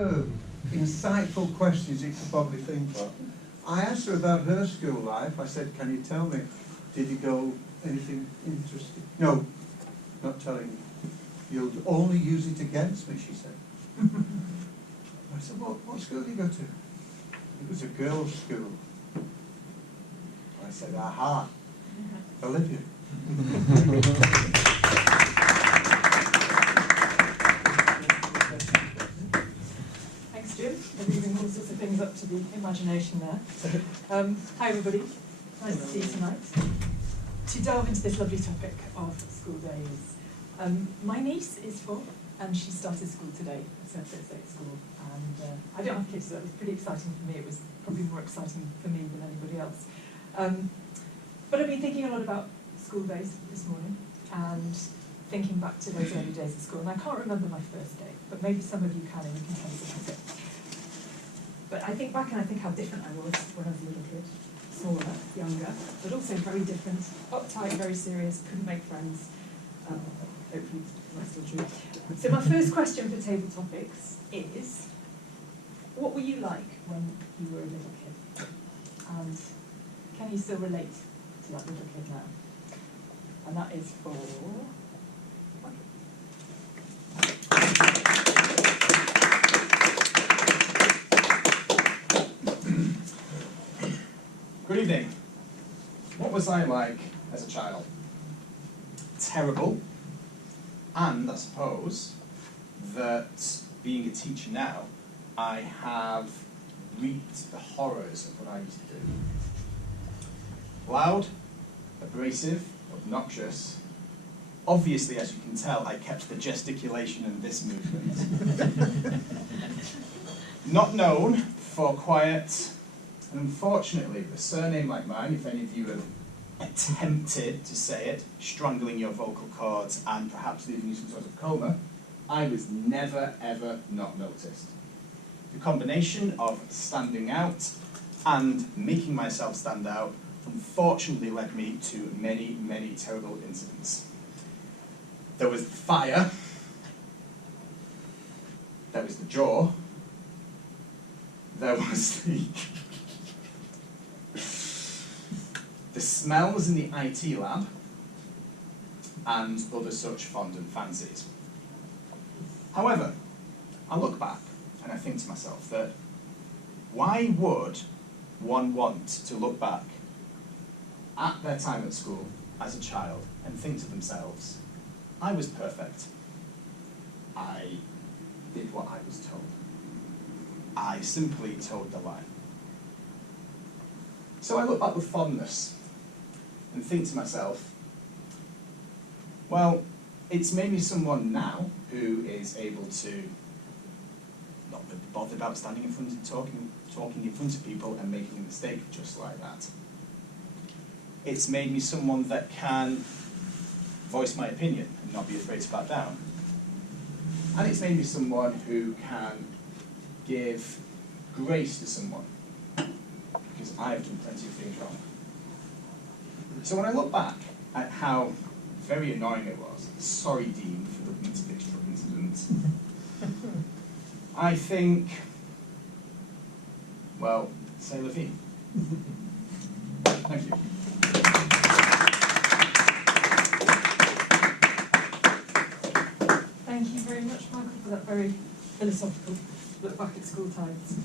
superb, insightful questions you could probably think of. I asked her about her school life. I said, can you tell me, did you go anything interesting? No, not telling you. You'll only use it against me, she said. I said, what school did you go to? It was a girls' school. I said, aha, Olivia. Thanks, Jim, for leaving all sorts of things up to the imagination there. Hi, everybody. Nice to see you tonight. To delve into this lovely topic of school days. My niece is 4, and she started school today. It's her first day at school. And I don't have kids, so that was pretty exciting for me. It was probably more exciting for me than anybody else. But I've been thinking a lot about school days this morning, and thinking back to those early days at school. And I can't remember my first day, but maybe some of you can, and you can tell me something. But I think back and I think how different I was when I was a little kid. Smaller, younger, but also very different. Uptight, very serious, couldn't make friends. Hopefully that's still true. So my first question for Table Topics is, what were you like when you were a little kid? And can you still relate to that little kid now? And that is for... Good evening. What was I like as a child? Terrible. And I suppose that being a teacher now, I have reaped the horrors of what I used to do. Loud, abrasive, obnoxious. Obviously, as you can tell, I kept the gesticulation and this movement. Not known for quiet, and unfortunately, with a surname like mine, if any of you have attempted to say it, strangling your vocal cords and perhaps leaving you some sort of coma, I was never, ever not noticed. The combination of standing out and making myself stand out unfortunately led me to many, many terrible incidents. There was the fire, there was the jaw, there was the smells in the IT lab, and other such fondant fancies. However, I look back and I think to myself that why would one want to look back at their time at school as a child and think to themselves, I was perfect. I did what I was told. I simply toed the line. So I look back with fondness and think to myself, well, it's made me someone now who is able to not be bothered about standing in front and talking in front of people and making a mistake just like that. It's made me someone that can voice my opinion and not be afraid to back down. And it's made me someone who can give grace to someone, because I've done plenty of things wrong. So when I look back at how very annoying it was, sorry Dean for the mixture of incidents, I think, well, c'est la vie. Thank you. Thank you very much, Michael, for that very philosophical look back at school times.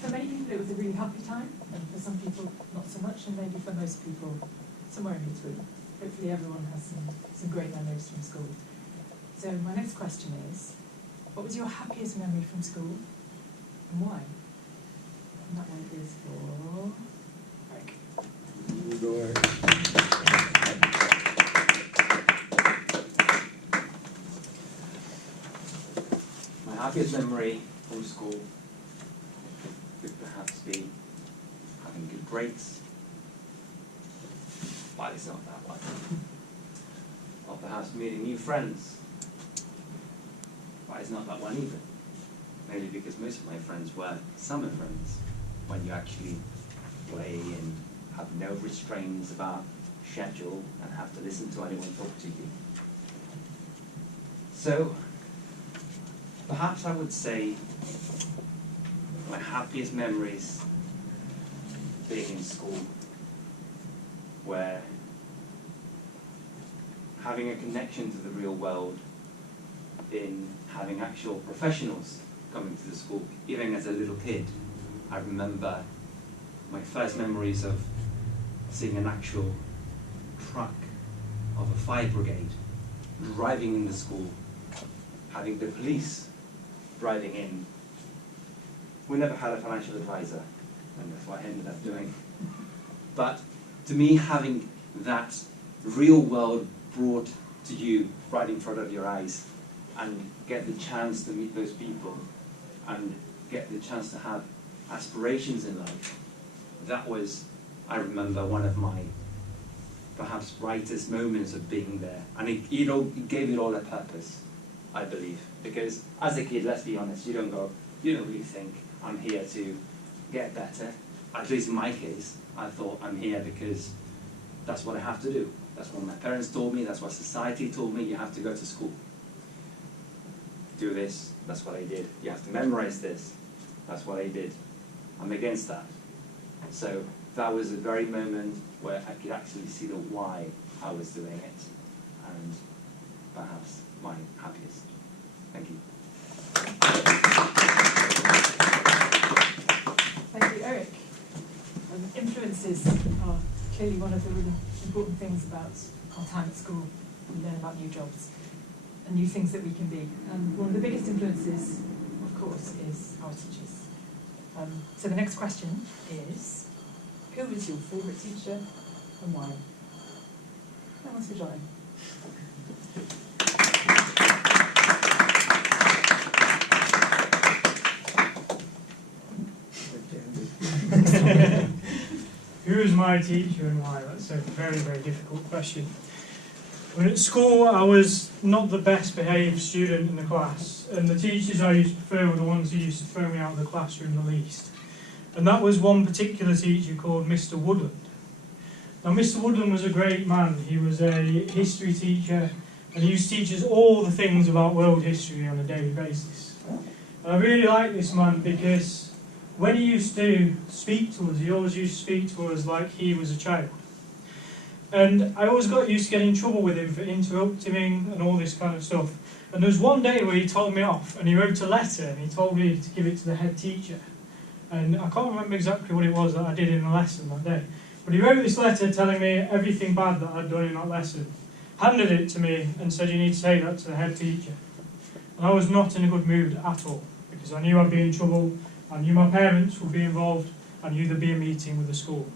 For many people it was a really happy time, and for some people not so much, and maybe for most people somewhere in between. Hopefully everyone has some great memories from school. So my next question is, what was your happiest memory from school, and why? And that one is for Erik. You go, Erik. My happiest memory from school could perhaps be having good grades. But it's not that likely. Or perhaps meeting new friends. But it's not that one either. Mainly because most of my friends were summer friends, when you actually play and have no restraints about schedule and have to listen to anyone talk to you. So, perhaps I would say my happiest memories being in school, where having a connection to the real world, in having actual professionals coming to the school. Even as a little kid, I remember my first memories of seeing an actual truck of a fire brigade driving in the school, having the police driving in. We never had a financial advisor, and that's what I ended up doing. But to me, having that real world brought to you right in front of your eyes, and get the chance to meet those people, and get the chance to have aspirations in life, that was, I remember, one of my perhaps brightest moments of being there. And it gave it all a purpose, I believe. Because as a kid, let's be honest, you don't really think, I'm here to get better. At least in my case, I thought I'm here because that's what I have to do. That's what my parents told me, that's what society told me, you have to go to school. Do this, that's what I did. You have to memorize this, that's what I did. I'm against that. So that was a very moment where I could actually see the why I was doing it, and perhaps my happiest. Thank you. Thank you, Erik. Influences are clearly one of the really important things about our time at school. We learn about new jobs and new things that we can be. And one of the biggest influences, of course, is our teachers. So the next question is, who was your favourite teacher and why? That one's for Jono. Who was my teacher and why? That's a very, very difficult question. When at school, I was not the best behaved student in the class, and the teachers I used to prefer were the ones who used to throw me out of the classroom the least. And that was one particular teacher called Mr. Woodland. Now, Mr. Woodland was a great man. He was a history teacher, and he used to teach us all the things about world history on a daily basis. And I really liked this man because when he used to speak to us, he always used to speak to us like he was a child. And I always got used to getting in trouble with him for interrupting him and all this kind of stuff. And there was one day where he told me off, and he wrote a letter, and he told me to give it to the head teacher. And I can't remember exactly what it was that I did in the lesson that day. But he wrote this letter telling me everything bad that I'd done in that lesson, handed it to me, and said, you need to say that to the head teacher. And I was not in a good mood at all, because I knew I'd be in trouble, I knew my parents would be involved, I knew there'd be a meeting with the school,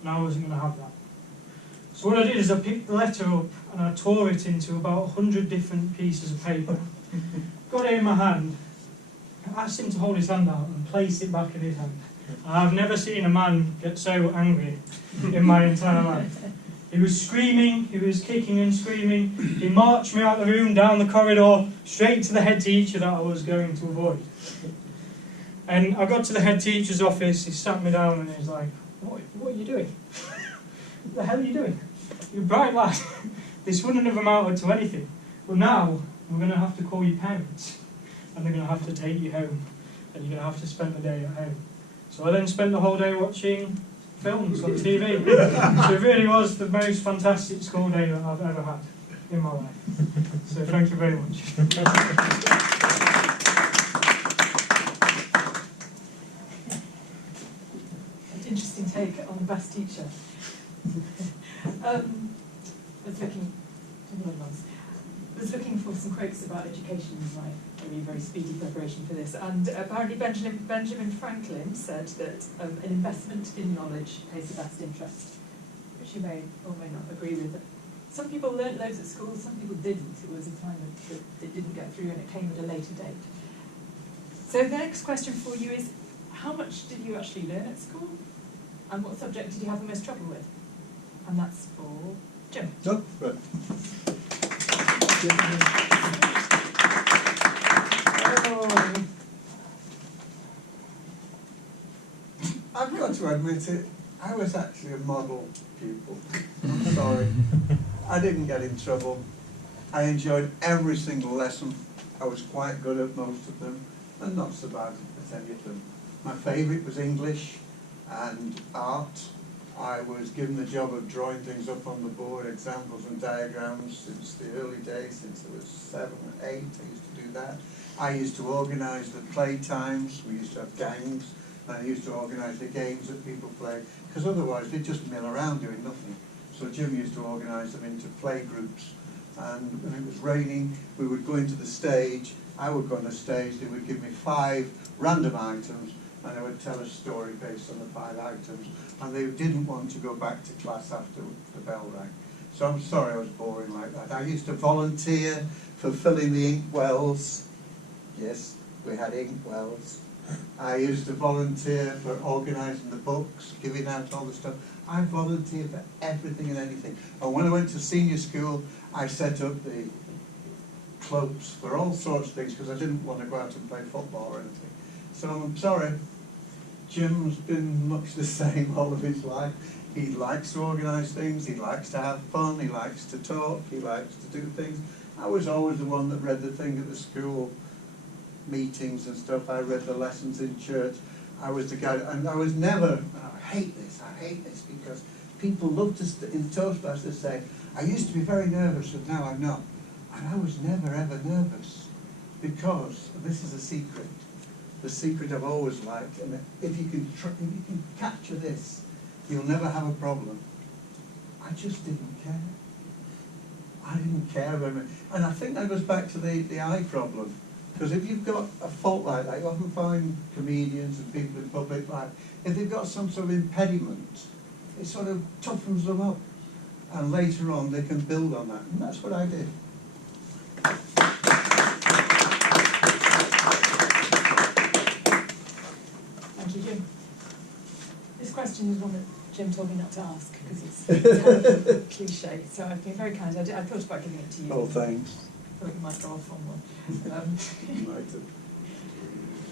and I wasn't going to have that. So what I did is I picked the letter up and I tore it into about 100 different pieces of paper, got it in my hand, asked him to hold his hand out and place it back in his hand. I've never seen a man get so angry in my entire life. He was screaming, he was kicking and screaming, he marched me out of the room, down the corridor, straight to the head teacher that I was going to avoid. And I got to the head teacher's office, he sat me down and he was like, what are you doing? What the hell are you doing? You're a bright lad. This wouldn't have amounted to anything. Well, now we're going to have to call your parents, and they're going to have to take you home, and you're going to have to spend the day at home. So I then spent the whole day watching films on TV. So it really was the most fantastic school day that I've ever had in my life. So thank you very much. Interesting take on the best teacher. I was looking for some quotes about education in my very speedy preparation for this, and apparently Benjamin Franklin said that an investment in knowledge pays the best interest, which you may or may not agree with. Some people learnt loads at school, some people didn't. It was a time that it didn't get through and it came at a later date. So the next question for you is, how much did you actually learn at school? And what subject did you have the most trouble with? And that's for Jim. No, but I've got to admit it, I was actually a model pupil. I'm sorry. I didn't get in trouble. I enjoyed every single lesson. I was quite good at most of them, and not so bad at any of them. My favourite was English and art. I was given the job of drawing things up on the board, examples and diagrams, since the early days, since I was 7 or 8, I used to do that. I used to organise the playtimes. We used to have gangs, and I used to organise the games that people play, because otherwise they'd just mill around doing nothing. So Jim used to organise them into play groups, and when it was raining, we would go into the stage. I would go on the stage, they would give me 5 random items, and I would tell a story based on the 5 items, and they didn't want to go back to class after the bell rang. So I'm sorry I was boring like that. I used to volunteer for filling the ink wells. Yes, we had ink wells. I used to volunteer for organising the books, giving out all the stuff. I volunteered for everything and anything. And when I went to senior school, I set up the clubs for all sorts of things, because I didn't want to go out and play football or anything. So I'm sorry, Jim's been much the same all of his life. He likes to organise things, he likes to have fun, he likes to talk, he likes to do things. I was always the one that read the thing at the school meetings and stuff. I read the lessons in church. I was the guy, and I was never, and I hate this, because people love to, in Toastmasters, say, I used to be very nervous, but now I'm not. And I was never ever nervous, because, and this is a secret, the secret I've always liked, and if you can capture this, you'll never have a problem. I just didn't care. I didn't care very much. And I think that goes back to the eye problem. Because if you've got a fault like that, you often find comedians and people in public life, if they've got some sort of impediment, it sort of toughens them up. And later on, they can build on that. And that's what I did. Thank you, Jim. This question is one that Jim told me not to ask, because it's a terrible cliche. So I've been very kind. I thought about giving it to you. Oh, thanks. I thought you might go off on one. Might have.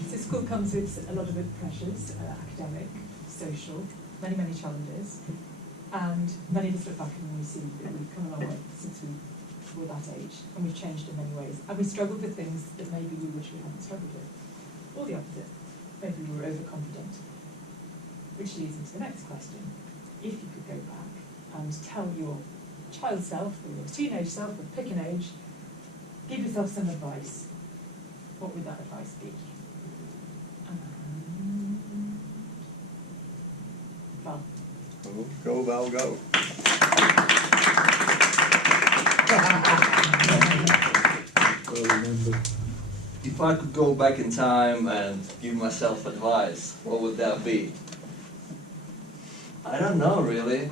So school comes with a lot of pressures, academic, social, many, many challenges. And many of us look back and we see that we've come a long way since we were that age, and we've changed in many ways. And we struggled with things that maybe we wish we hadn't struggled with. Or the opposite. Maybe we were overconfident. Which leads into the next question. If you could go back and tell your child self, or your teenage self, or pick an age, give yourself some advice, what would that advice be? Val. Go, Val, go. If I could go back in time and give myself advice, what would that be? I don't know, really.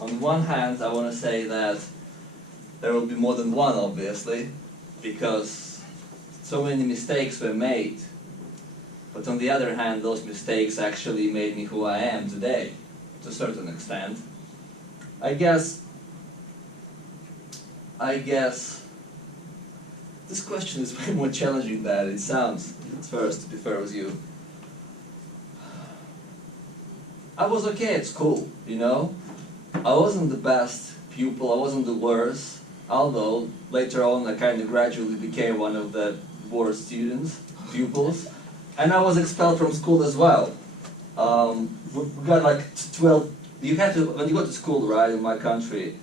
On one hand, I want to say that there will be more than one, obviously, because so many mistakes were made. But on the other hand, those mistakes actually made me who I am today, to a certain extent. I guess this question is way more challenging than it sounds, at first, to be fair with you. I was okay at school, you know? I wasn't the best pupil, I wasn't the worst, although later on I kind of gradually became one of the worst pupils, and I was expelled from school as well. We got like 12, you had to, when you go to school, right, in my country,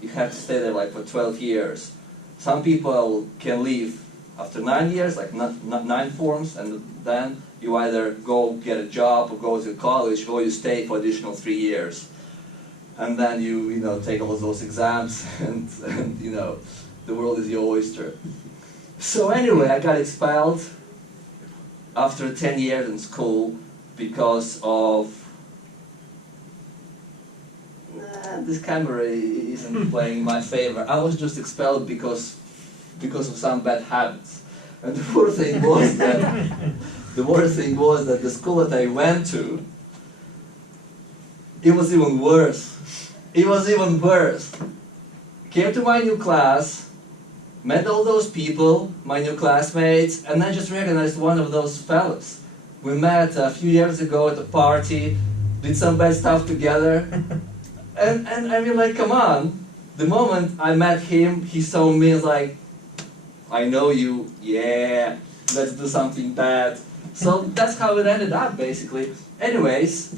you have to stay there like for 12 years. Some people can leave after 9 years, like not 9 forms, and then you either go get a job or go to college, or you stay for additional 3 years. And then you take all of those exams, and the world is your oyster. So anyway, I got expelled after 10 years in school because of... this camera isn't playing in my favor. I was just expelled because of some bad habits. And the worst thing was that the school that I went to, it was even worse. It was even worse. Came to my new class, met all those people, my new classmates, and I just recognized one of those fellas. We met a few years ago at a party, did some bad stuff together, and I mean, like, come on. The moment I met him, he saw me as like, I know you, yeah, let's do something bad. So that's how it ended up, basically. Anyways,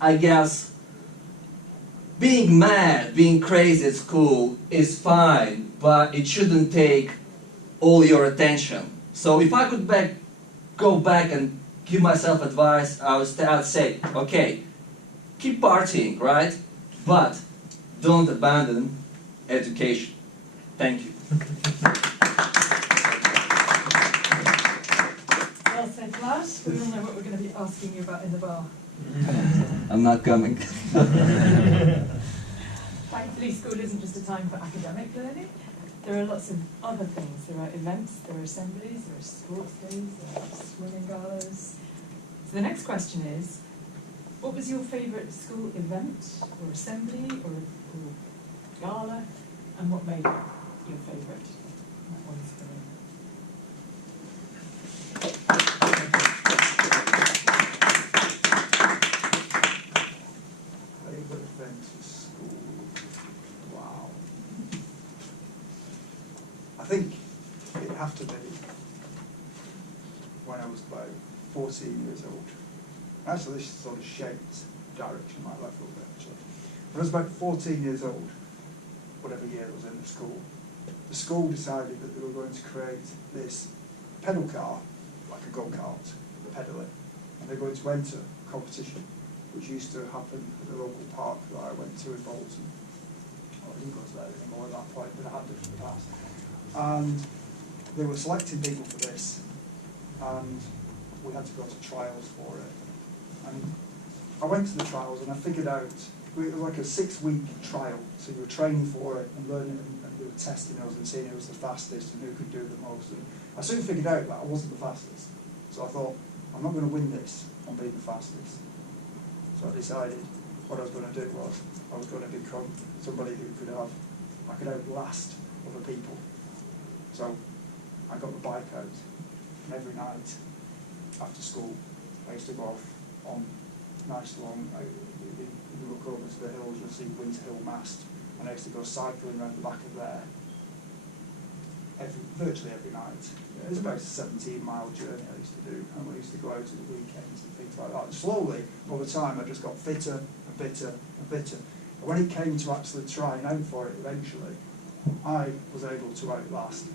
I guess being mad, being crazy at school is fine, but it shouldn't take all your attention. So if I could go back and give myself advice, I'd say, okay, keep partying, right? But don't abandon education. Thank you. Well said, Flash. We all know what we're going to be asking you about in the bar. I'm not coming. Thankfully, school isn't just a time for academic learning. There are lots of other things. There are events, there are assemblies, there are sports days, there are swimming galas. So the next question is, what was your favourite school event, or assembly, or gala, and what made it your favourite? That one's for me. Favourite event at school? Wow. I think it'd have to be when I was about 14 years old. Actually, this sort of shaped the direction of my life a little bit, actually. When I was about 14 years old, whatever year I was in the school decided that they were going to create this pedal car, like a go-kart, with a pedal it, and they're going to enter a competition, which used to happen at the local park that I went to in Bolton. I didn't go there anymore at that point, but I had done in the past. And they were selecting people for this, and we had to go to trials for it. And I went to the trials and I figured out, it was like a 6-week trial, so you were training for it and learning, and they were testing us and seeing who was the fastest and who could do the most. And I soon figured out that I wasn't the fastest. So I thought, I'm not going to win this on being the fastest. So I decided what I was going to do was, I was going to become somebody who I could outlast other people. So I got the bike out, and every night after school, I used to go off on nice long, you look over to the hills, you'll see Winter Hill Mast, and I used to go cycling around the back of there virtually every night. It was about a 17-mile journey I used to do, and we used to go out at the weekends and things like that. And slowly, over time, I just got fitter and fitter and fitter. And when it came to actually trying out for it eventually, I was able to outlast